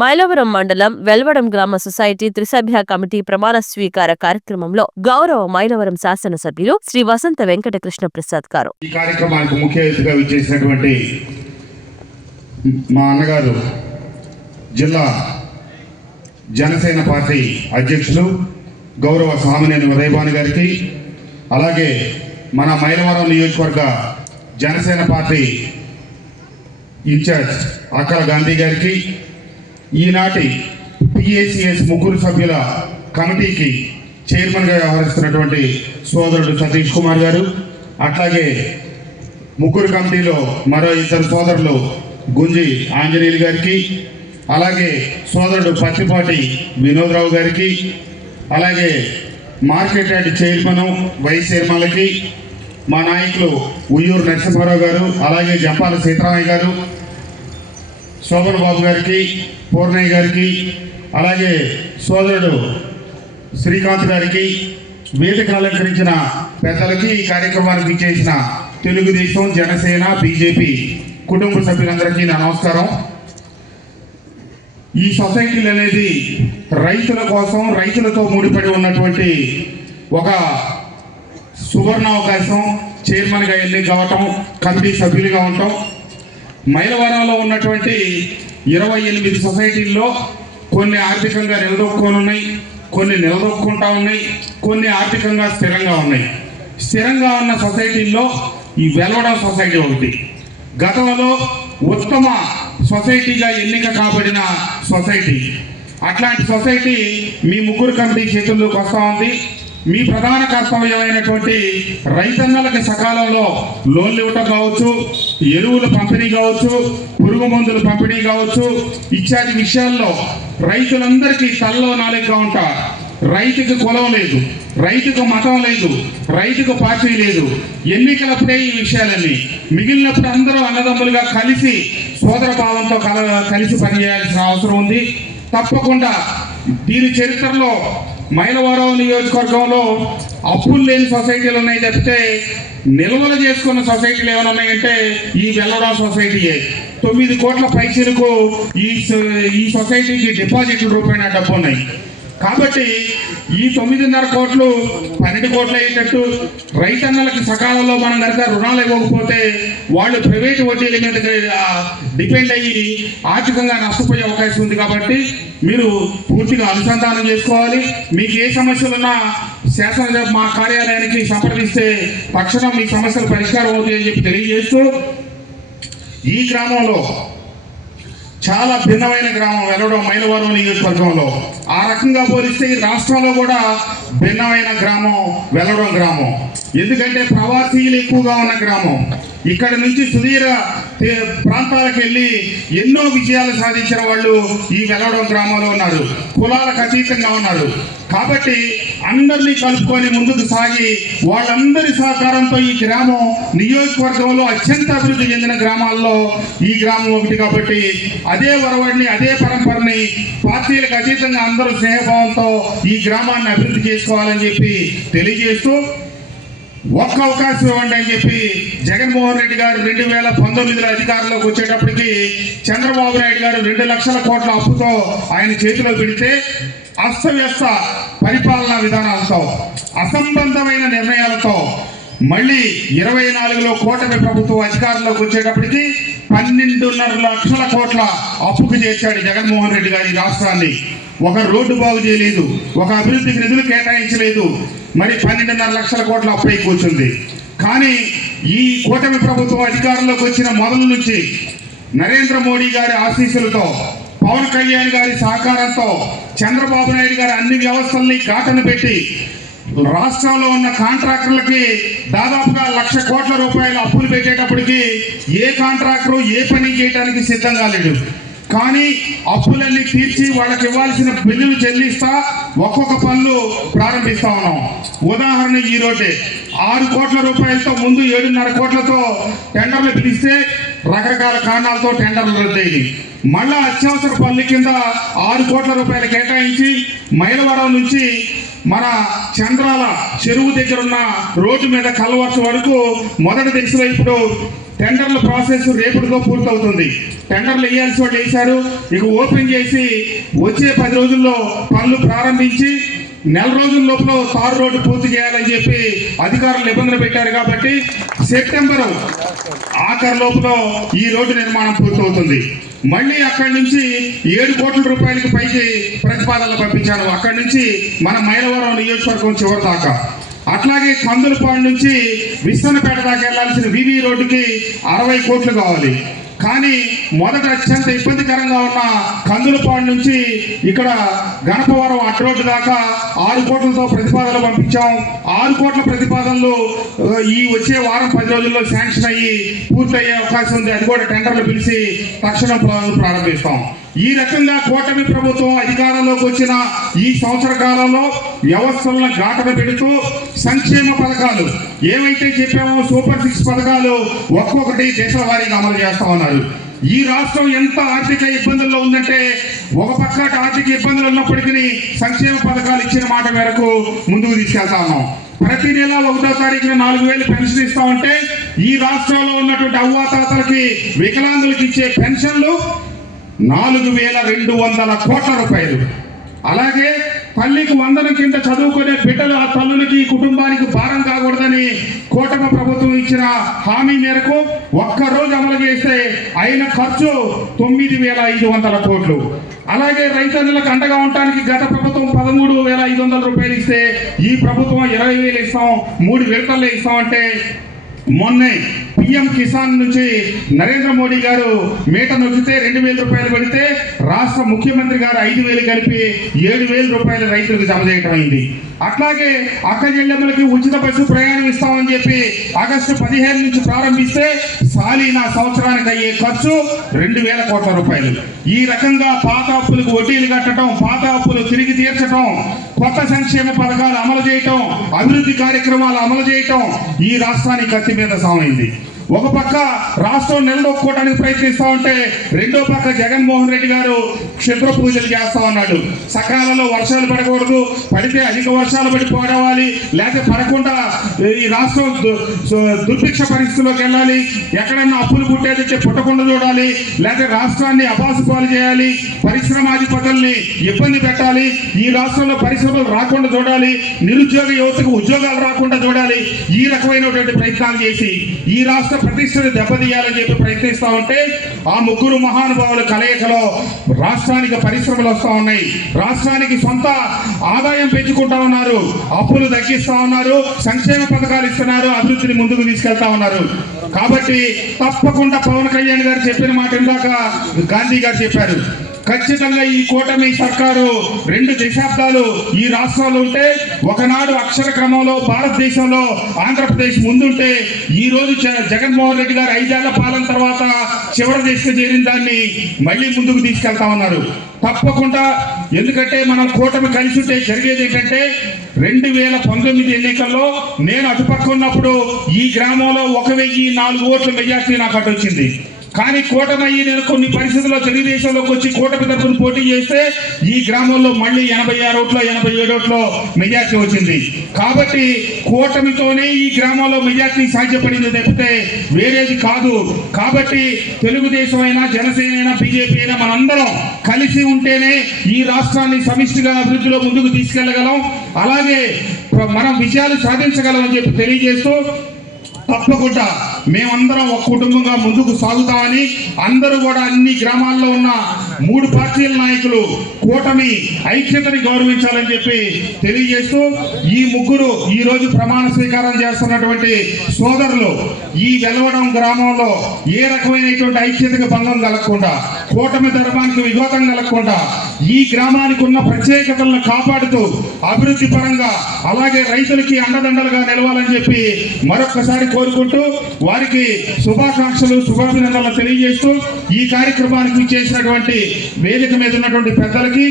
మైలవరం మండలం వెల్వడం గ్రామ సొసైటీ త్రిసభ్య కమిటీ ప్రమాణ స్వీకార కార్యక్రమంలో గౌరవ మైలవరం శాసనసభ్యులు శ్రీ వసంత వెంకట కృష్ణ ప్రసాద్ గారు ఈ కార్యక్రమానికి ముఖ్య అతిథిగా విచ్చేసినటువంటి మా అన్నగారు జిల్లా జనసేన పార్టీ అధ్యక్షులు గౌరవ సామినేని ఉదయభాను గారికి, అలాగే మన మైలవరం నియోజకవర్గ జనసేన పార్టీ ఇన్ఛార్జ్ అక్కల గాంధీ గారికి, ఈనాటి పిఏసిఎస్ ముగ్గురు సభ్యుల కమిటీకి చైర్మన్గా వ్యవహరిస్తున్నటువంటి సోదరుడు సతీష్ కుమార్ గారు, అట్లాగే ముగ్గురు కమిటీలో మరో ఇద్దరు సోదరులు గుంజి ఆంజనేయులు గారికి, అలాగే సోదరుడు పత్తిపాటి వినోద్రావు గారికి, అలాగే మార్కెట్ యార్డ్ చైర్మన్ వైస్ చైర్మన్లకి, మా నాయకులు ఉయ్యూరు నరసింహారావు గారు, అలాగే జంపాల సీతారామయ్య గారు, శోభన్ బాబు గారికి, పూర్ణయ్య గారికి, అలాగే సోదరుడు శ్రీకాంత్ గారికి, వేదికను అలంకరించిన పెద్దలకి, ఈ కార్యక్రమానికి చేసిన తెలుగుదేశం, జనసేన, బీజేపీ కుటుంబ సభ్యులందరికీ నా నమస్కారం. ఈ సొసైటీలు అనేది రైతుల కోసం, రైతులతో ముడిపడి ఉన్నటువంటి ఒక సువర్ణ అవకాశం. చైర్మన్గా ఎన్నిక కావటం, కమిటీ సభ్యులుగా ఉండటం, మైలవరంలో ఉన్నటువంటి 28 సొసైటీల్లో కొన్ని ఆర్థికంగా నిలదొక్కుని, కొన్ని నిలదొక్కుంటా ఉన్నాయి, కొన్ని ఆర్థికంగా స్థిరంగా ఉన్నాయి. స్థిరంగా ఉన్న సొసైటీల్లో ఈ వెల్వడం సొసైటీ ఒకటి. గతంలో ఉత్తమ సొసైటీగా ఎన్నిక కాబడిన సొసైటీ. అట్లాంటి సొసైటీ మీ ముగ్గురు కమిటీ చేతుల్లోకి వస్తూ ఉంది. మీ ప్రధాన కర్తవ్యమైనటువంటి రైతన్నలకి సకాలంలో లోన్లు ఇవ్వటం కావచ్చు, ఎరువుల పంపిణీ కావచ్చు, పురుగు మందుల పంపిణీ కావచ్చు, ఇత్యాది విషయాల్లో రైతులందరికీ తలలో నాలుగుగా ఉంటారు. రైతుకు కులం లేదు, రైతుకు మతం లేదు, రైతుకు పార్టీ లేదు. ఎన్నికలప్పుడే ఈ విషయాలన్నీ, మిగిలినప్పుడు అందరూ అన్నదమ్ములుగా కలిసి సోదర భావంతో కలిసి పనిచేయాల్సిన అవసరం ఉంది. తప్పకుండా దీని చరిత్రలో మైలవరం నియోజకవర్గంలో అప్పులు లేని సొసైటీలు ఉన్నాయి తప్పితే నిల్వలు చేసుకున్న సొసైటీలు ఏమైనా ఉన్నాయంటే ఈ వెల్వడం సొసైటీయే. 9 కోట్ల పైసలకు ఈ సొసైటీకి డిపాజిట్ల రూపాయన డబ్బు ఉన్నాయి. కాబట్టి ఈ 9.5 కోట్లు 12 కోట్లు అయ్యేటట్టు రైతన్నలకి సకాలంలో మనం కనుక రుణాలు ఇవ్వకపోతే వాళ్ళు ప్రైవేటు వడ్డీల మీద డిపెండ్ అయ్యి ఆర్థికంగా నష్టపోయే అవకాశం ఉంది. కాబట్టి మీరు పూర్తిగా అనుసంధానం చేసుకోవాలి. మీకు ఏ సమస్యలున్నా శాసనసభ మా కార్యాలయానికి సంప్రదిస్తే తక్షణం మీ సమస్యలు పరిష్కారం అవుతాయని చెప్పి తెలియజేస్తూ, ఈ గ్రామంలో చాలా భిన్నమైన గ్రామం వెల్వడం మైలవరం నియోజకవర్గంలో. ఆ రకంగా పోలిస్తే ఈ రాష్ట్రంలో కూడా భిన్నమైన గ్రామం వెల్వడం గ్రామం. ఎందుకంటే ప్రవాసీలు ఎక్కువగా ఉన్న గ్రామం. ఇక్కడ నుంచి సుదీర ప్రాంతాలకు వెళ్ళి ఎన్నో విజయాలు సాధించిన వాళ్ళు ఈ వెల్వడం గ్రామంలో ఉన్నారు. కులాలకు అతీతంగా ఉన్నారు. కాబట్టి అందరినీ కలుపుకొని ముందుకు సాగి వాళ్ళందరి సహకారంతో ఈ గ్రామం నియోజకవర్గంలో అత్యంత అభివృద్ధి చెందిన గ్రామాల్లో ఈ గ్రామం ఒకటి. కాబట్టి అదే వరవడిని, అదే పరంపరని పార్టీలకు అతీతంగా అందరూ స్నేహభావంతో ఈ గ్రామాన్ని అభివృద్ధి చేసుకోవాలని చెప్పి తెలియజేస్తూ, ఒక్క అవకాశం ఇవ్వండి అని చెప్పి జగన్మోహన్ రెడ్డి గారు 2019లో అధికారంలోకి వచ్చేటప్పటికి చంద్రబాబు నాయుడు గారు 2 లక్షల కోట్ల అప్పుతో ఆయన చేతిలో పెడితే అస్తవ్యస్త పరిపాలనా విధానాలతో, అసంబద్ధమైన నిర్ణయాలతో మళ్ళీ 24లో కూటమి ప్రభుత్వం అధికారంలోకి వచ్చేటప్పటికి 12.5 లక్షల కోట్ల అప్పుకు చేర్చాడు జగన్మోహన్ రెడ్డి గారి రాష్ట్రాన్ని. ఒక రోడ్డు బాగు చేయలేదు, ఒక అభివృద్ధికి నిధులు కేటాయించలేదు. మరి 12.5 లక్షల కోట్ల అప్పై కూర్చుంది. కానీ ఈ కూటమి ప్రభుత్వం అధికారంలోకి వచ్చిన మొదలు నుంచి నరేంద్ర మోడీ గారి ఆశీస్సులతో, పవన్ కళ్యాణ్ గారి సహకారంతో, చంద్రబాబు నాయుడు గారి అన్ని వ్యవస్థల్ని ఘాటన పెట్టి రాష్ట్రంలో ఉన్న కాంట్రాక్టర్లకి దాదాపుగా 1,00,000 కోట్ల రూపాయలు అప్పులు పెట్టేటప్పటికి ఏ కాంట్రాక్టరు ఏ పని చేయడానికి సిద్ధంగా లేడు. కానీ అప్పులన్నీ తీర్చి వాళ్ళకి ఇవ్వాల్సిన బిల్లులు చెల్లిస్తా ఒక్కొక్క పనులు ప్రారంభిస్తా ఉన్నాం. ఉదాహరణ ఈ రోజే 6 కోట్ల రూపాయలతో ముందు 7.5 కోట్లతో టెండర్లు పిలిస్తే రకరకాల కారణాలతో టెండర్లు రద్దయ్యి మళ్ళా అత్యవసర పనుల కింద 6 కోట్ల రూపాయలు కేటాయించి మైలవరం నుంచి మన చంద్రాల చెరువు దగ్గర ఉన్న రోడ్డు మీద కల్వర్స్ వరకు మొదటి దశలో ఇప్పుడు టెండర్ల ప్రాసెస్ రేపటితో పూర్తవుతుంది. టెండర్లు వేయాల్సి వాళ్ళు వేశారు. ఇక ఓపెన్ చేసి వచ్చే 10 రోజుల్లో పనులు ప్రారంభించి నెల రోజుల లోపల తారు రోడ్డు పూర్తి చేయాలని చెప్పి అధికారులు నిబంధన పెట్టారు. కాబట్టి సెప్టెంబర్ ఆఖరి లోపల ఈ రోడ్డు నిర్మాణం పూర్తవుతుంది. మళ్ళీ అక్కడి నుంచి 7 కోట్ల రూపాయలకి పైకి ప్రతిపాదనలు పంపించాను. అక్కడి నుంచి మన మైలవరం నియోజకవర్గం చివరి దాకా. అట్లాగే కందులపాడు నుంచి విస్తన్నపేట దాకా వెళ్లాల్సిన వివి రోడ్డుకి 60 కోట్లు కావాలి. కానీ మొదట అత్యంత ఇబ్బందికరంగా ఉన్న కందులపాడు నుంచి ఇక్కడ గణపవరం అడ్రోడ్డు దాకా 6 కోట్లతో ప్రతిపాదనలు పంపించాం. 6 కోట్ల ప్రతిపాదనలు ఈ వచ్చే వారం 10 రోజుల్లో శాంక్షన్ అయ్యి పూర్తయ్యే అవకాశం ఉంది. అది కూడా టెండర్లు పిలిచి తక్షణం ప్రారంభిస్తాం. ఈ రకంగా కూటమి ప్రభుత్వం అధికారంలోకి వచ్చిన ఈ సంవత్సర కాలంలో వ్యవస్థలను ఘాటన పెడుతూ సంక్షేమ పథకాలు ఏవైతే చెప్పామో సూపర్ 6 పథకాలు ఒక్కొక్కటి దేశల వారీగా అమలు చేస్తా ఉన్నారు. ఈ రాష్ట్రం ఎంత ఆర్థిక ఇబ్బందుల్లో ఉందంటే ఒక పక్క ఆర్థిక ఇబ్బందులు ఉన్నప్పటికీ సంక్షేమ పథకాలు ఇచ్చిన మాట మేరకు ముందుకు తీసుకెళ్తా ఉన్నాం. ప్రతి నెల 1వ తారీఖున 4,000 పెన్షన్ ఇస్తామంటే ఈ రాష్ట్రంలో ఉన్నటువంటి అవ్వాతాతలకి వికలాంగులకి ఇచ్చే పెన్షన్లు 4,200 కోట్ల రూపాయలు. అలాగే తల్లికి వందనం కింద చదువుకునే బిడ్డలు ఆ తల్లులకి కుటుంబానికి భారం కాకూడదని కూటమి ప్రభుత్వం ఇచ్చిన హామీ మేరకు ఒక్కరోజు అమలు చేస్తే అయిన ఖర్చు 9,500 కోట్లు. అలాగే రైతన్నులకు అండగా ఉండటానికి గత ప్రభుత్వం 13,500 రూపాయలు ఇస్తే ఈ ప్రభుత్వం 20,000 ఇస్తాం, 3 విడతల్లో ఇస్తామంటే మొన్నే పిఎం కిసాన్ నుంచి నరేంద్ర మోడీ గారు మీట నొక్కితే 2,000 రూపాయలు పడితే రాష్ట్ర ముఖ్యమంత్రి గారు 5,000 కలిపి 7,000 రూపాయలు రైతులకు జమ చేయటం అయింది. అట్లాగే అక్క చెల్లెమ్మలకి ఉచిత బస్సు ప్రయాణం ఇస్తామని చెప్పి ఆగస్టు 15 నుంచి ప్రారంభిస్తే సాలీనా సంవత్సరానికి అయ్యే ఖర్చు 2,000 కోట్ల రూపాయలు. ఈ రకంగా పాత అప్పులకు వడ్డీలు కట్టడం, పాత అప్పులు తిరిగి తీర్చడం, కొత్త సంక్షేమ పథకాలు అమలు చేయటం, అభివృద్ధి కార్యక్రమాలు అమలు చేయటం ఈ రాష్ట్రానికి కత్తి మీద సామైంది. ఒక పక్క రాష్ట్రం నిలదొక్కుకోవడానికి ప్రయత్నిస్తా ఉంటే రెండో పక్క జగన్మోహన్ రెడ్డి గారు క్షుద్ర పూజలు చేస్తా ఉన్నాడు. సకాలంలో వర్షాలు పడకూడదు, పడితే అధిక వర్షాలు పడి పోడవాలి, లేకపోతే పడకుండా ఈ రాష్ట్రం దుర్భిక్ష పరిస్థితుల్లోకి వెళ్ళాలి, ఎక్కడన్నా అప్పులు పుట్టేదంటే పుట్టకుండా చూడాలి, లేకపోతే రాష్ట్రాన్ని అపాసుపాలు చేయాలి, పరిశ్రమాధిపతుల్ని ఇబ్బంది పెట్టాలి, ఈ రాష్ట్రంలో పరిశ్రమలు రాకుండా చూడాలి, నిరుద్యోగ యువతకు ఉద్యోగాలు రాకుండా చూడాలి. ఈ రకమైనటువంటి ప్రయత్నాలు చేసి ఈ రాష్ట్ర ప్రతిష్టను దెబ్బతీయాలని చెప్పి ప్రయత్నిస్తా ఉంటే ఆ ముగ్గురు మహానుభావుల కలయికలో రాష్ట్రానికి పరిశ్రమలు వస్తా ఉన్నాయి, రాష్ట్రానికి సొంత ఆదాయం పెంచుకుంటా ఉన్నారు, అప్పులు తగ్గిస్తా ఉన్నారు, సంక్షేమ పథకాలు ఇస్తున్నారు, అభివృద్ధిని ముందుకు తీసుకెళ్తా ఉన్నారు. కాబట్టి తప్పకుండా పవన్ కళ్యాణ్ గారు చెప్పిన మాట ఇందాక గాంధీ గారు చెప్పారు, ఖచ్చితంగా ఈ కూటమి సర్కారు 2 దశాబ్దాలు ఈ రాష్ట్రాల్లో ఉంటే ఒకనాడు అక్షర క్రమంలో భారతదేశంలో ఆంధ్రప్రదేశ్ ముందుంటే ఈ రోజు జగన్మోహన్ రెడ్డి గారు 5 ఏళ్ల పాలన తర్వాత చివరి దశకు చేరిన దాన్ని మళ్ళీ ముందుకు తీసుకెళ్తా ఉన్నారు. తప్పకుండా, ఎందుకంటే మనం కూటమి కలిసి ఉంటే జరిగేది ఏంటంటే 2019 ఎన్నికల్లో నేను అటుపక్క ఉన్నప్పుడు ఈ గ్రామంలో 1,004 ఓట్ల మెజార్టీ నాకు అటు వచ్చింది. కానీ కూటమి నేను కొన్ని పరిస్థితుల్లో తెలుగుదేశంలోకి వచ్చి కూటమి తరఫున పోటీ చేస్తే ఈ గ్రామంలో మళ్ళీ 86 ఓట్లు 87 ఓట్లు మెజార్టీ వచ్చింది. కాబట్టి కూటమితోనే ఈ గ్రామంలో మెజార్టీ సాధ్యపడింది తప్పితే వేరేది కాదు. కాబట్టి తెలుగుదేశం అయినా జనసేన అయినా బీజేపీ అయినా మనందరం కలిసి ఉంటేనే ఈ రాష్ట్రాన్ని సమిష్టిగా అభివృద్ధిలో ముందుకు తీసుకెళ్లగలం, అలాగే మనం విజయాలు సాధించగలం అని చెప్పి తెలియజేస్తూ తప్పకుండా మేమందరం ఒక కుటుంబంగా ముందుకు సాగుతామని అందరూ కూడా అన్ని గ్రామాల్లో ఉన్న 3 పార్టీల నాయకులు కూటమి ఐక్యతని గౌరవించాలని చెప్పి తెలియజేస్తూ ఈ ముగ్గురు ఈ రోజు ప్రమాణ స్వీకారం చేస్తున్నటువంటి సోదరులు ఈ వెలవడం గ్రామంలో ఏ రకమైనటువంటి ఐక్యతకు భంగం కలగకుండా, కూటమి ధర్మానికి విఘాతం కలగకుండా ఈ గ్రామానికి ఉన్న ప్రత్యేకతలను కాపాడుతూ అభివృద్ధి పరంగా అలాగే రైతులకి అండదండలుగా నిలవాలని చెప్పి మరొక్కసారి కోరుకుంటూ వారికి శుభాకాంక్షలు శుభాభినందనలు తెలియజేస్తూ ఈ కార్యక్రమానికి చేసినటువంటి వేదిక మీద ఉన్నటువంటి పెద్దలకి,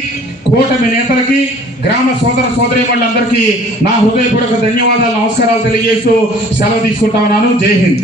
కూటమి నేతలకి, గ్రామ సోదర సోదరీమణులందరికీ నా హృదయపూర్వక ధన్యవాదాలు నమస్కారాలు తెలియజేస్తూ సెలవు తీసుకుంటా ఉన్నాను. జై హింద్.